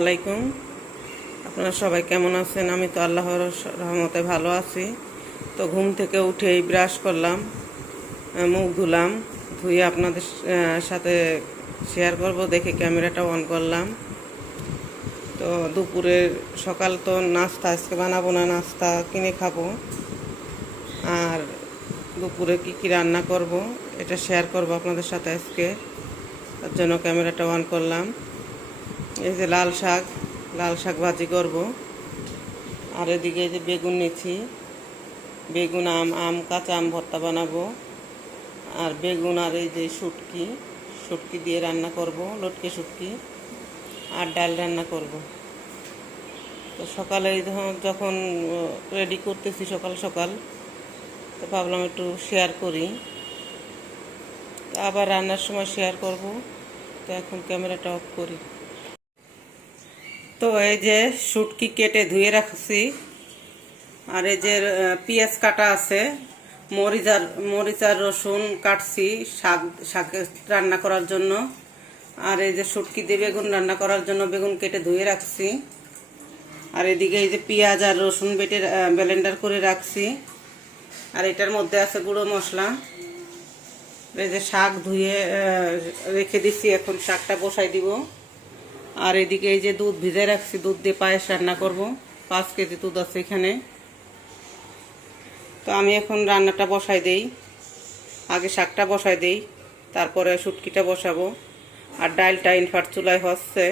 আলাইকুম। আপনারা সবাই কেমন আছেন? আমি তো আল্লাহর রহমতে ভালো আছি। তো ঘুম থেকে উঠেই ব্রাশ করলাম মুখ ধুলাম, ধুয়ে আপনাদের সাথে শেয়ার করব। দেখে ক্যামেরাটা অন করলাম। তো দুপুরের সকাল তো নাস্তা, আজকে বানাবো না নাস্তা, কিনে খাব। আর দুপুরে কি কি রান্না করব, এটা শেয়ার করব আপনাদের সাথে আজকে। তার জন্য ক্যামেরাটা অন করলাম। এই যে লাল শাক লাল শাক ভাজি করব। আর এদিকে এই যে বেগুন নিচ্ছি। বেগুন, আম আম, কাঁচা আম ভর্তা বানাবো। আর বেগুন আর এই যে শুটকি শুটকি দিয়ে রান্না করব, লটকে শুটকি। আর ডাল রান্না করব। তো সকালে যখন রেডি করতেছি সকাল সকাল, তো ভাবলাম একটু শেয়ার করি। আবার রান্নার সময় শেয়ার করব। তো এখন ক্যামেরাটা অফ করি। তো এই যে শুটকি কেটে ধুয়ে রাখছি। আর এই যে পেঁয়াজ কাটা আছে মরিচ আর মরিচ আর রসুন কাটছি শাক শাক রান্না করার জন্য। আর এই যে শুটকি দিয়ে বেগুন রান্না করার জন্য বেগুন কেটে ধুয়ে রাখছি। আর এদিকে এই যে পেঁয়াজ আর রসুন বেটে ব্লেন্ডার করে রাখছি। আর এটার মধ্যে আছে গুঁড়ো মশলা। এই যে শাক ধুয়ে রেখে দিচ্ছি এখন শাকটা বসাই দিব। আর এদিকে এই যে দুধ ভিজে রাখছি, দুধ দিয়ে পায়েস রান্না করব। পাঁচ কেজি দুধ আছে এখানে। তো আমি এখন রান্নাটা বসাই দেই। আগে শাকটা বসাই দেই, তারপরে শুটকিটা বসাবো। আর ডালটা ইনফার চুলায় হচ্ছে।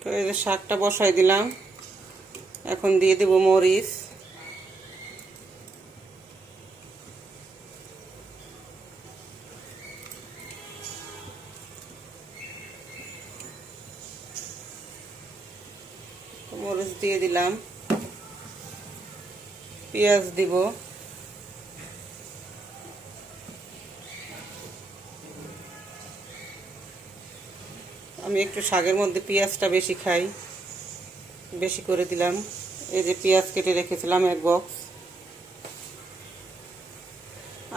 তো এই যে শাকটা বসাই দিলাম। এখন দিয়ে দেব মরিচ মরিচ। পেঁয়াজ দিব। আমি একটু শাকের মধ্যে পেঁয়াজটা বেশি খাই। বেশি করে দিলাম। এই যে পেঁয়াজ কেটে রেখেছিলাম এক বক্স।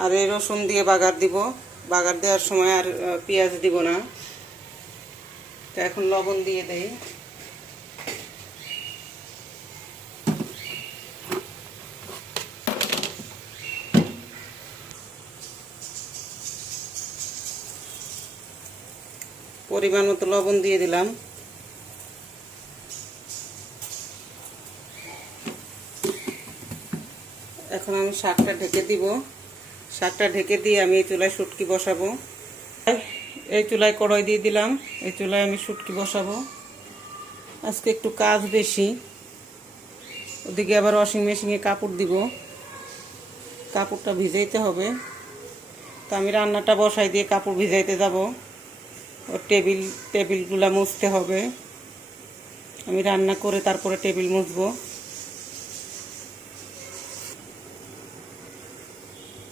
আর এই রসুন দিয়ে বাগার দিব। বাগার দেওয়ার সময় আর পেঁয়াজ দিব না। তো এখন লবণ দিয়ে দেই। পরিমাণ মতো লবণ দিয়ে দিলাম। এখন আমি শাকটা ঢেকে দিব। শাকটা ঢেকে দিয়ে আমি এই চুলায় শুটকি বসাবো। এই চুলায় কড়াই দিয়ে দিলাম। এই চুলায় আমি শুটকি বসাবো। আজকে একটু কাজ বেশি। ওদিকে আবার ওয়াশিং মেশিনে কাপড় দিব। কাপড়টা ভিজাইতে হবে। তো আমি রান্নাটা বসাই দিয়ে কাপড় ভিজাইতে যাব। ও টেবিল, টেবিলগুলো মুছতে হবে। আমি রান্না করে তারপরে টেবিল মুছবো।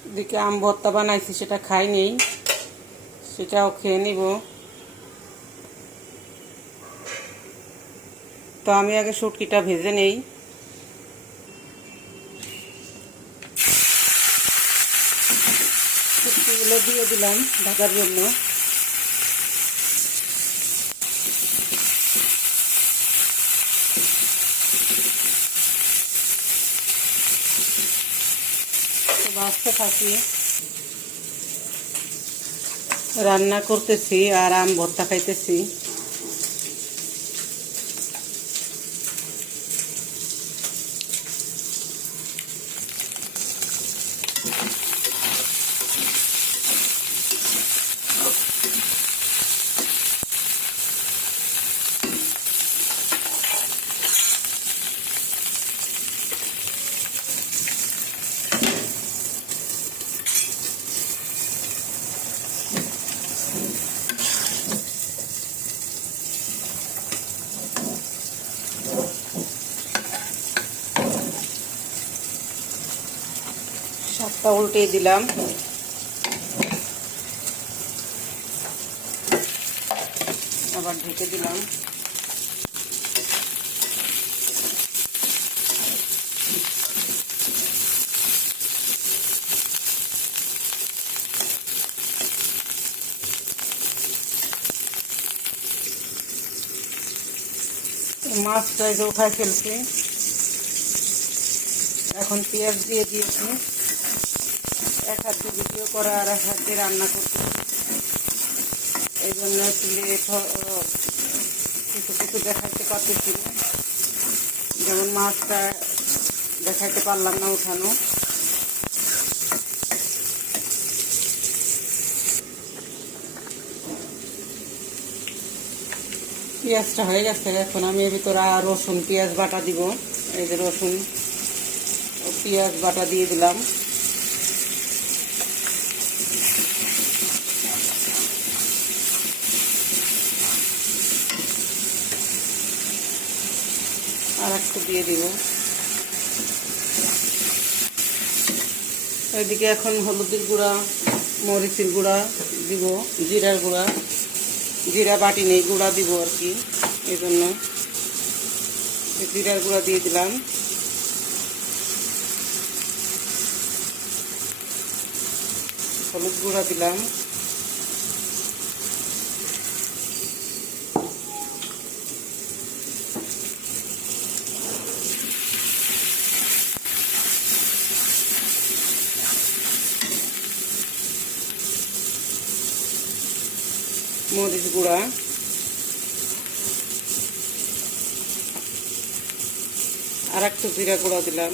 এদিকে আম ভর্তা বানাইছি, সেটা খাই নেই সেটাও খেয়ে নিব। তো আমি আগে শুটকিটা ভেজে নেই। শুটকিগুলো দিয়ে দিলাম ঢাকার জন্য তো বাঁচতে থাকি। রান্না করতেছি আর আম ভর্তা খাইতেছি। মাথা উল্টে দিলাম। আবার ঢেকে দিলাম। মাছটা উঠায় ফেলছি। এখন পেঁয়াজ দিয়ে দিয়েছি। হাত ভিডিও করা আর এক হাত রান্না করছি এই জন্য লেট কিছু কিছু দেখাইতে পারতেছি না। যেমন মাছটা দেখাইতে পারলাম না উঠানো। পেঁয়াজটা হয়ে গেছে এখন। আমি এর ভিতরে রসুন, পেঁয়াজ বাটা দিব। এই যে রসুন পেঁয়াজ বাটা দিয়ে দিলাম আর একটু দিয়ে দিব। এদিকে এখন হলুদের গুঁড়া, মরিচের গুঁড়া দিব, জিরার গুঁড়া। জিরা বাটি নেই, গুঁড়া দিব আর কি এই জন্য জিরার গুঁড়া দিয়ে দিলাম। হলুদ গুঁড়া দিলাম মরিচ গুঁড়া। আর একটু জিরা গুঁড়া দিলাম।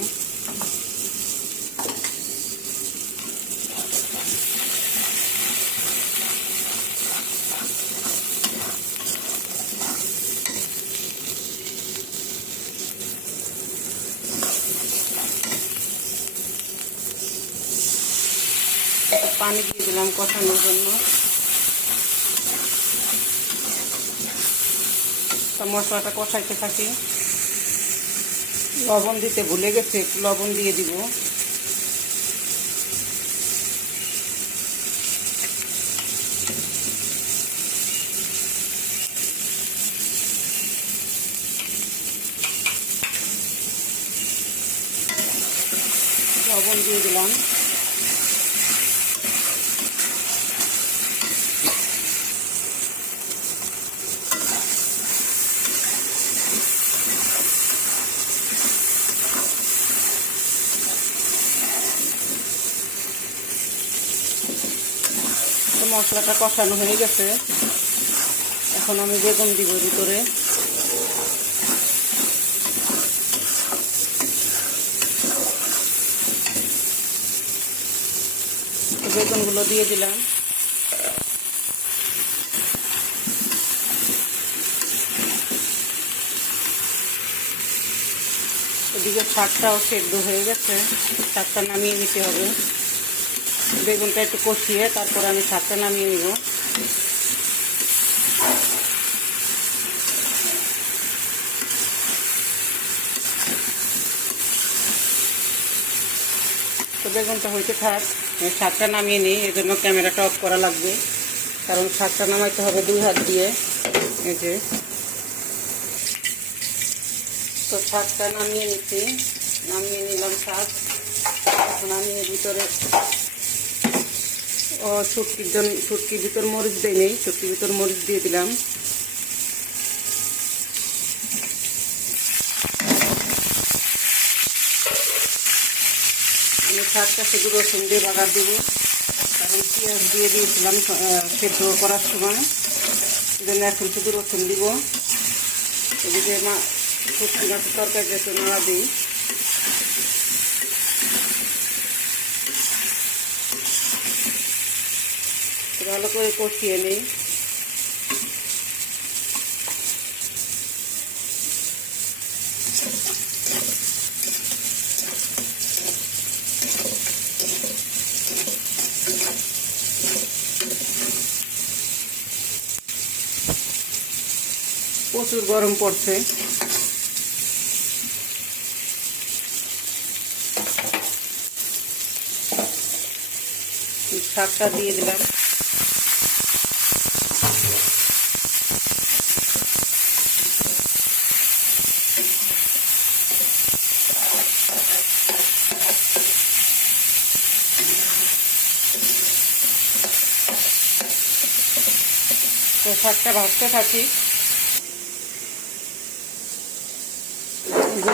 পানি দিয়ে দিলাম কষানোর জন্য। তা মশলাটা কষাইতে থাকি। লবণ দিতে ভুলে গেছে লবণ দিয়ে দিব লবণ দিয়ে দিলাম তো মশলাটা কষানো হয়ে গেছে। এখন আমি বেগুন দিব ভিতরে। বেগুনগুলো দিয়ে দিলাম। এদিকে শাকটাও সেদ্ধ হয়ে গেছে। শাকটা নামিয়ে নিতে হবে। বেগুনটা একটু কষিয়ে তারপর আমি শাকটা নামিয়ে নিব। তো বেগুনটা হইতে থাক শাকটা নামিয়ে নিই এই জন্য ক্যামেরাটা অফ করা লাগবে। কারণ শাকটা নামাইতে হবে দুই হাত দিয়ে। এই যে। তো শাকটা নামিয়ে নিচ্ছি। নামিয়ে নিলাম শাক এখন আমি ভিতরে শুটকির জন্য শুটকির ভিতর মরিচ দেয় নেই, শুটকির ভিতর মরিচ দিয়ে দিলাম। আমি শাকটা শুধু রসুন দিয়ে বাগার দেবো। কারণ পেঁয়াজ দিয়ে দিয়েছিলাম সেদ্ধ করার সময়। জন্য এখন শুধু রসুন দিব। এদিকে মা শুটকি মাছের তরকারিটা একটু নাড়া দিই। ভালো করে কষিয়ে নিই। প্রচুর গরম পড়ছে। শাকটা দিয়ে দিলাম। শাকটা ভাজতে থাকি।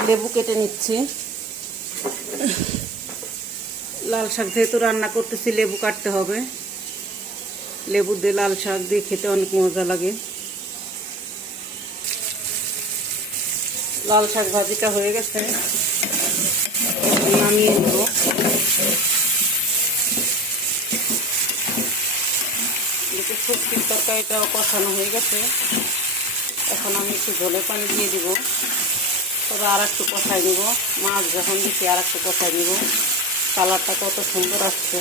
লেবু কেটে নিচ্ছি। লাল শাক যেহেতু রান্না করতেছি, লেবু কাটতে হবে। লেবু দিয়ে লাল শাক দিয়ে খেতে অনেক মজা লাগে। লাল শাক ভাজিটা হয়ে গেছে। নামিয়ে নেব এদিকে শুক্তির তরকারিটাও কষানো হয়ে গেছে। এখন আমি একটু ঝোলের পানি দিয়ে দিব। তবে আর একটু কষাই নিব। মাছ যখন দিচ্ছি আর একটু কষাই নিব। কালারটা কত সুন্দর আসছে।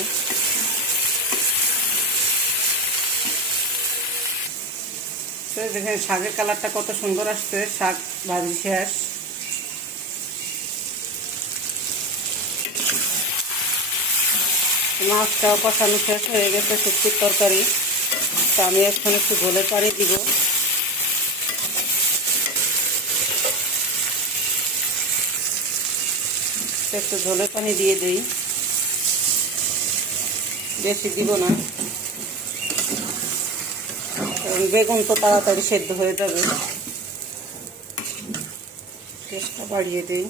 দেখেন, শাকের কালারটা কত সুন্দর আসছে। শাক ভাজি শেষ। মাছটাও কষানো শেষ হয়ে গেছে শুক্তির তরকারি। তো আমি এখন একটু ঝোলের পানি দিব। একটু ঝোলের পানি দিয়ে দিই। বেশি দিব না। কারণ বেগুন তো তাড়াতাড়ি সেদ্ধ হয়ে যাবে। টেস্টটা বাড়িয়ে দিই।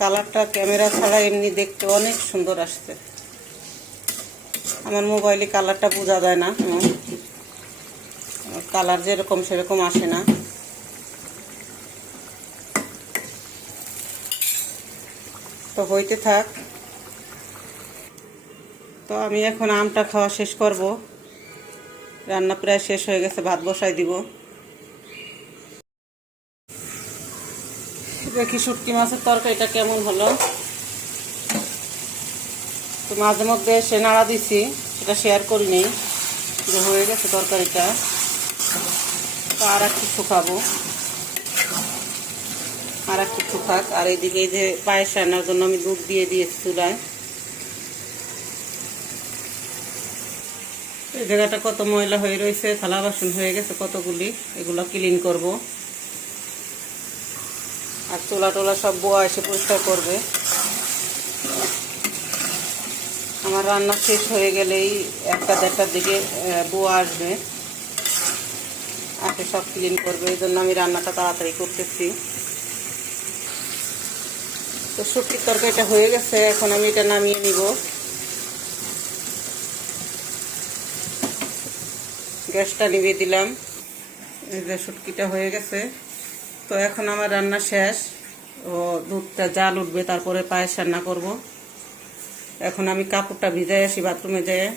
কালারটা ক্যামেরা ছাড়া এমনি দেখতে অনেক সুন্দর আসছে। আমার মোবাইলে কালারটা বোঝা যায় না। কালার যেরকম সেরকম আসে না। তো হইতে থাক। তো আমি এখন আমটা খাওয়া শেষ করব। রান্না প্রায় শেষ হয়ে গেছে, ভাত বসাই দিব। দেখি শুটকি মাছের তরকারিটা কেমন হলো? তো মাঝে মধ্যে সে নাড়া দিছি, সেটা শেয়ার করি নেই। যে হয়ে গেছে তরকারিটা। তো আর একটু শুকাবো। আর একটু শুকাক। আর এইদিকে এই যে পায়েস রান্নার জন্য আমি দুধ দিয়ে দিয়েছি চুলায়। এই জায়গাটা কত ময়লা হয়ে রয়েছে, থালা বাসন হয়ে গেছে কতগুলি, এগুলো ক্লিন করব। আর চোলা টোলা সব বোয়া এসে পরিষ্কার করবে। আমার রান্না শেষ হয়ে গেলেই একটা দেড়টার দিকে বুয়া আসবে। আসে সব ক্লিন করবে, এই জন্য আমি রান্নাটা তাড়াতাড়ি করতেছি। তো শুক্তির তরকারিটা হয়ে গেছে, এখন আমি এটা নামিয়ে নিব। গ্যাসটা নিভিয়ে দিলাম। এই যে শুটকিটা হয়ে গেছে। তো এখন আমার রান্না শেষ। ও দুধটা জাল উঠবে, তারপরে পায়েস রান্না করব। এখন আমি কাপড়টা ভিজাই আসি বাথরুমে যেয়ে।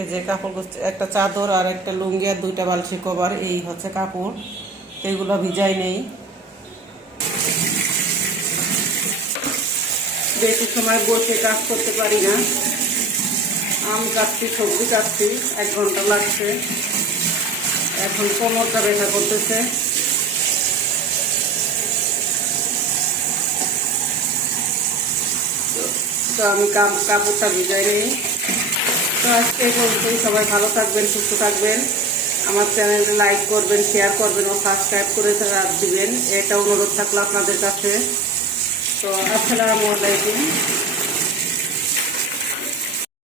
এই যে কাপড় একটা চাদর আর একটা লুঙ্গি আর দুইটা বালতি কভার, এই হচ্ছে কাপড়। এইগুলো ভিজাই নেই। বেশি সময় বসে কাজ করতে পারি না। আম কাটছি, সবজি কাটছি, এক ঘণ্টা লাগছে। এখন কোমরটা ব্যথা করতেছে। তো আমি কাপড়টা ভিজাই নেই। তো আজকে পর্যন্তই। সবাই ভালো থাকবেন, সুস্থ থাকবেন। আমার চ্যানেলে লাইক করবেন শেয়ার করবেন ও সাবস্ক্রাইব করে দিবেন। এটা অনুরোধ থাকল আপনাদের কাছে। তো আসসালামু আলাইকুম।